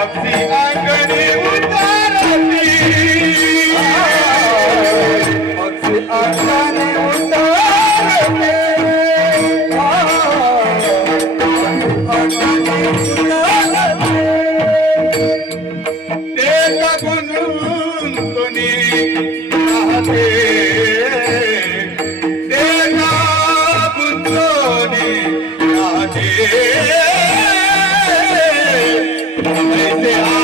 अगदी अंगणी They say,